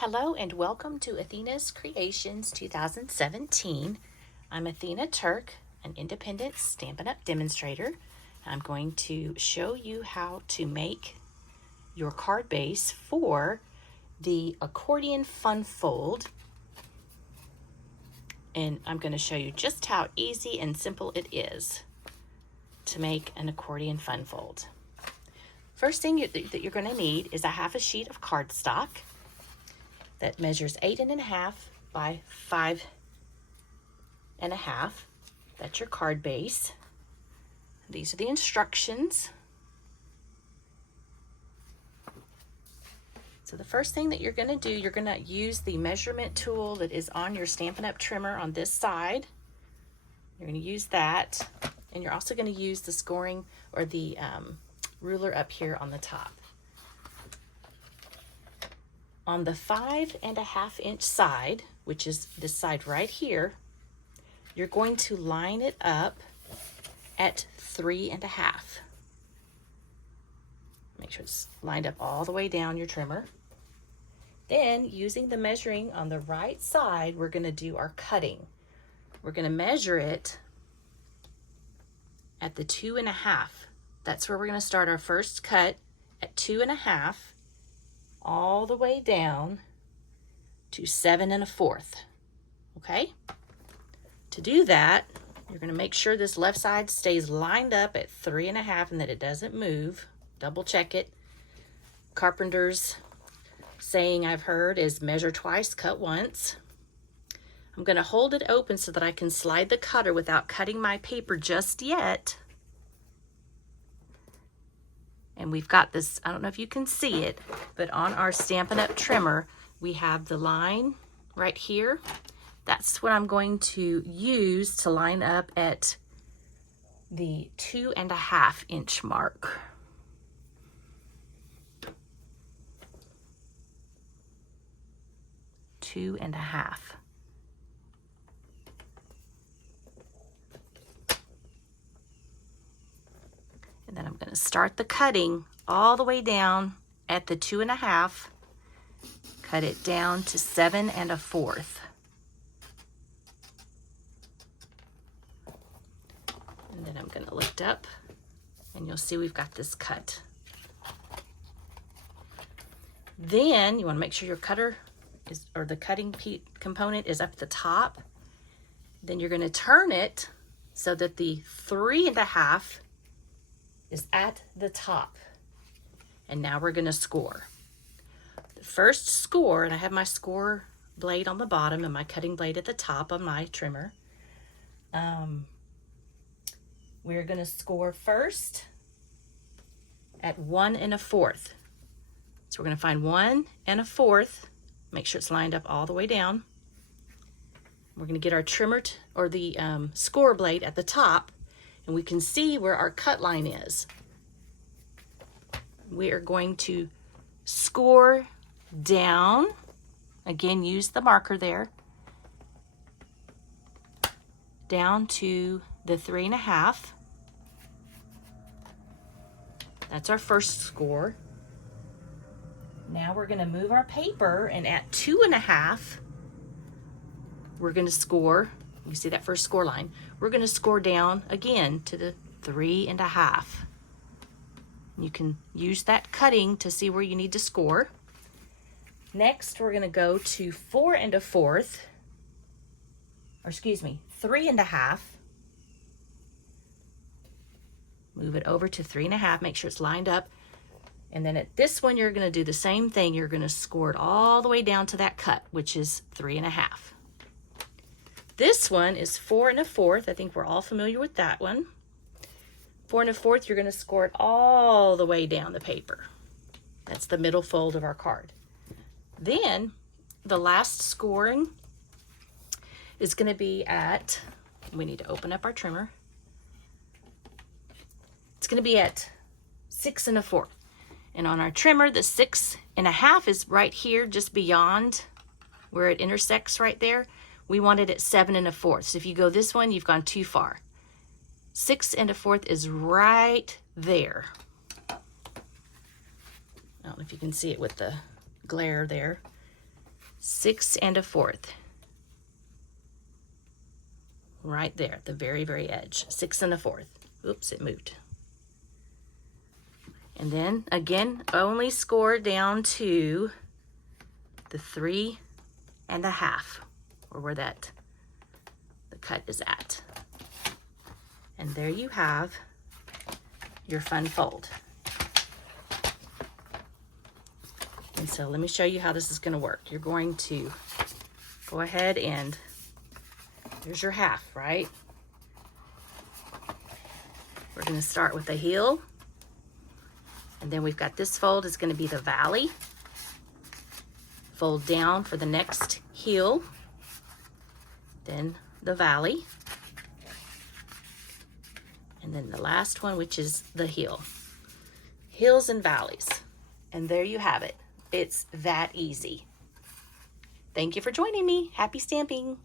Hello and welcome to Athena's Creations 2017. I'm Athena Turk, an independent Stampin' Up! Demonstrator. I'm going to show you how to make your card base for the Accordion Fun Fold. And I'm going to show you just how easy and simple it is to make an accordion fun fold. First thing that you're going to need is a half a sheet of cardstock that measures 8.5 by 5.5. That's your card base. These are the instructions. So the first thing that you're going to do, you're going to use the measurement tool that is on your Stampin' Up! Trimmer on this side. You're going to use that, and you're also going to use the scoring or the ruler up here on the top. On the 5.5-inch side, which is this side right here, you're going to line it up at 3.5. Make sure it's lined up all the way down your trimmer. Then, using the measuring on the right side, we're going to do our cutting. We're going to measure it at the 2.5. That's where we're going to start our first cut at 2.5. all the way down to 7.25. Okay? To do that, you're going to make sure this left side stays lined up at 3.5 and that it doesn't move. Double check it. Carpenter's saying I've heard is measure twice, cut once. I'm going to hold it open so that I can slide the cutter without cutting my paper just yet. And we've got this, I don't know if you can see it, but on our Stampin' Up! Trimmer, we have the line right here. That's what I'm going to use to line up at the 2.5-inch mark. Two and a half. And then I'm going to start the cutting all the way down at the 2.5. Cut it down to 7.25. And then I'm going to lift up and you'll see we've got this cut. Then you want to make sure your cutter is, or the cutting component is up at the top. Then you're going to turn it so that the 3.5 is at the top. And now we're going to score. The first score, and I have my score blade on the bottom and my cutting blade at the top of my trimmer. We're going to score first at 1.25. So we're going to find 1.25. Make sure it's lined up all the way down. We're going to get our trimmer or the score blade at the top, and we can see where our cut line is. We are going to score down. Again, use the marker there. Down to the 3.5. That's our first score. Now we're going to move our paper, and at 2.5, we're going to score. You see that first score line. We're going to score down again to the 3.5. You can use that cutting to see where you need to score. Next, we're going to go to 3.5. Move it over to 3.5. Make sure it's lined up. And then at this one, you're going to do the same thing. You're going to score it all the way down to that cut, which is 3.5. This one is 4.25. I think we're all familiar with that one. 4.25, you're going to score it all the way down the paper. That's the middle fold of our card. Then the last scoring is going to be at, we need to open up our trimmer. It's going to be at 6.25. And on our trimmer, the 6.5 is right here, just beyond where it intersects right there. We want it at 7.25. So if you go this one, you've gone too far. 6.25 is right there. I don't know if you can see it with the glare there. 6 1/4. Right there at the very, very edge. 6 1/4. Oops, it moved. And then again, only score down to the 3 1/2, or where the cut is at. And there you have your fun fold. And so let me show you how this is going to work. You're going to go ahead and there's your half, right? We're going to start with the heel. And then we've got this fold is going to be the valley. Fold down for the next heel. Then the valley. And then the last one, which is the heel. Hills and valleys. And there you have it. It's that easy. Thank you for joining me. Happy stamping.